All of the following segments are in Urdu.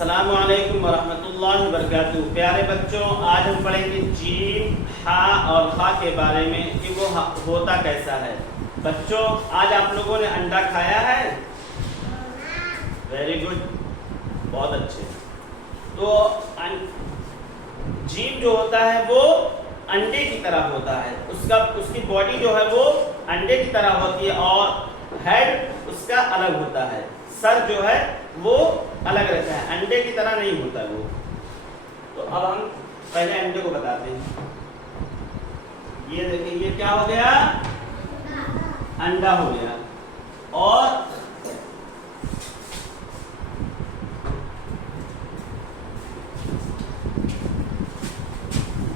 السلام علیکم ورحمۃ اللہ وبرکاتہ۔ پیارے بچوں، آج ہم پڑھیں گے جیم، ہا اور خا کے بارے میں کہ وہ ہوتا کیسا ہے۔ بچوں، آج آپ لوگوں نے انڈا کھایا ہے؟ ویری گڈ، بہت اچھے۔ تو جیم جو ہوتا ہے وہ انڈے کی طرح ہوتا ہے، اس کی باڈی جو ہے وہ انڈے کی طرح ہوتی ہے اور ہیڈ اس کا الگ ہوتا ہے، سر جو ہے وہ الگ رہتا ہے، انڈے کی طرح نہیں ہوتا وہ۔ تو اب ہم پہلے انڈے کو بتاتے ہیں۔ یہ دیکھیں، یہ کیا ہو گیا؟ انڈا ہو گیا۔ اور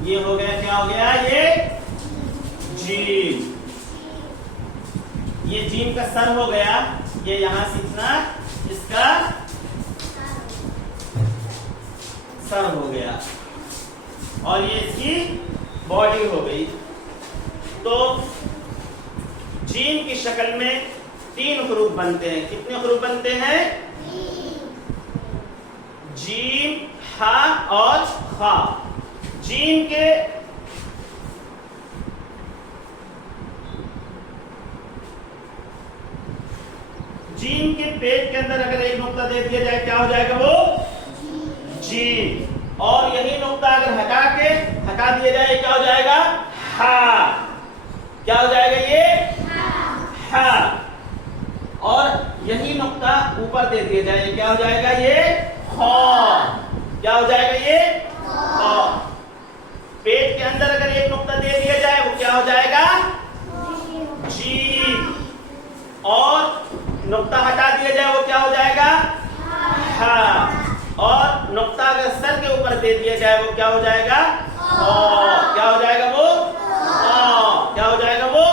یہ ہو گیا، کیا ہو گیا؟ یہ جیم۔ یہ جیم کا سر ہو گیا، یہ یہاں سے اتنا اس کا سر ہو گیا اور یہ اس کی باڈی ہو گئی۔ تو جیم کی شکل میں 3 حروف بنتے ہیں۔ کتنے حروف بنتے ہیں؟ جیم، ہا اور خا۔ جیم کے پیٹ کے اندر اگر ایک نقطہ دے دیا جائے کیا ہو جائے گا؟ وہ جیم۔ اور یہی نقطہ اگر ہٹا دیا جائے کیا ہو جائے گا؟ ہا۔ کیا ہو جائے گا؟ یہ ہا۔ اور یہی نقطہ اوپر دے دیا جائے کیا ہو جائے گا؟ یہ خا۔ کیا ہو جائے گا؟ یہ خا۔ پیٹ کے اندر اگر ایک نقطہ دے دیا جائے وہ کیا ہو جائے گا؟ جیم۔ اور نقطہ ہٹا دیا جائے وہ کیا ہو جائے گا؟ ہا۔ اور نقطہ اگر سر کے اوپر دے دیا جائے وہ کیا ہو جائے گا؟ کیا ہو جائے گا وہ؟ کیا ہو جائے گا وہ؟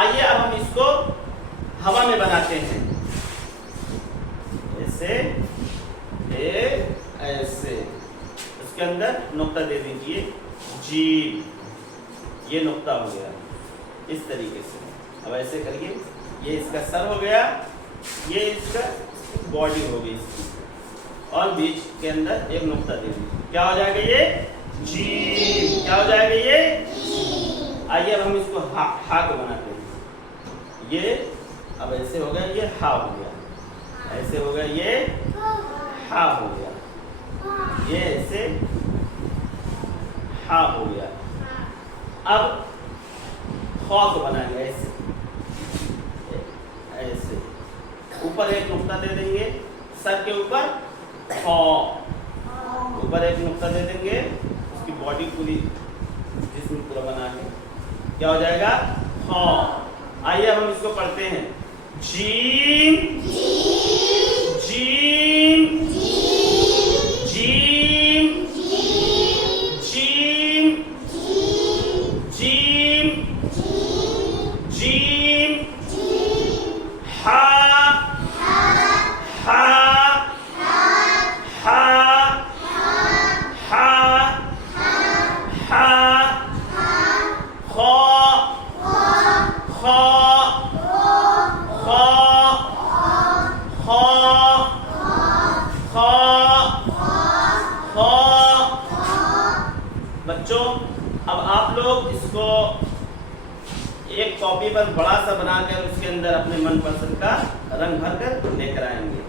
آئیے اب ہم اس کو ہوا میں بناتے ہیں۔ ایسے ایسے اس کے اندر نقطہ دے دیجئے جیم۔ یہ نقطہ ہو گیا اس طریقے سے۔ اب ایسے کریے، یہ اس کا سر ہو گیا، یہ اس کا باڈی ہو گئی اس کی، اور بیچ کے اندر ایک نقطہ دے دیجیے، کیا ہو جائے گا؟ یہ جیم۔ کیا ہو جائے گا؟ یہ۔ آئیے اب ہم اس کو ہا کو بناتے ہیں۔ یہ اب ایسے ہو گیا، یہ ہا ہو گیا، ایسے ہو گیا، یہ ہا ہو گیا، یہ ایسے ہا ہو گیا۔ اب خا کو بنا گیا، ایسے ایسے اوپر ایک نقطہ دے دیں گے، سر کے اوپر خا، اوپر ایک نقطہ دے دیں گے، اس کی باڈی پوری جسم پورا بنا کے کیا ہو جائے گا؟ خا۔ آئیے اب ہم اس کو پڑھتے ہیں۔ جیم، جیم، جیم، جیم، جیم، جیم، ہا، ہا، ہا، ہا، ہا، خا، خا، بچوں اب آپ لوگ اس کو ایک کاپی پر بڑا سا بنا کر اس کے اندر اپنے من پسند کا رنگ بھر کر لے کر آئیں گے۔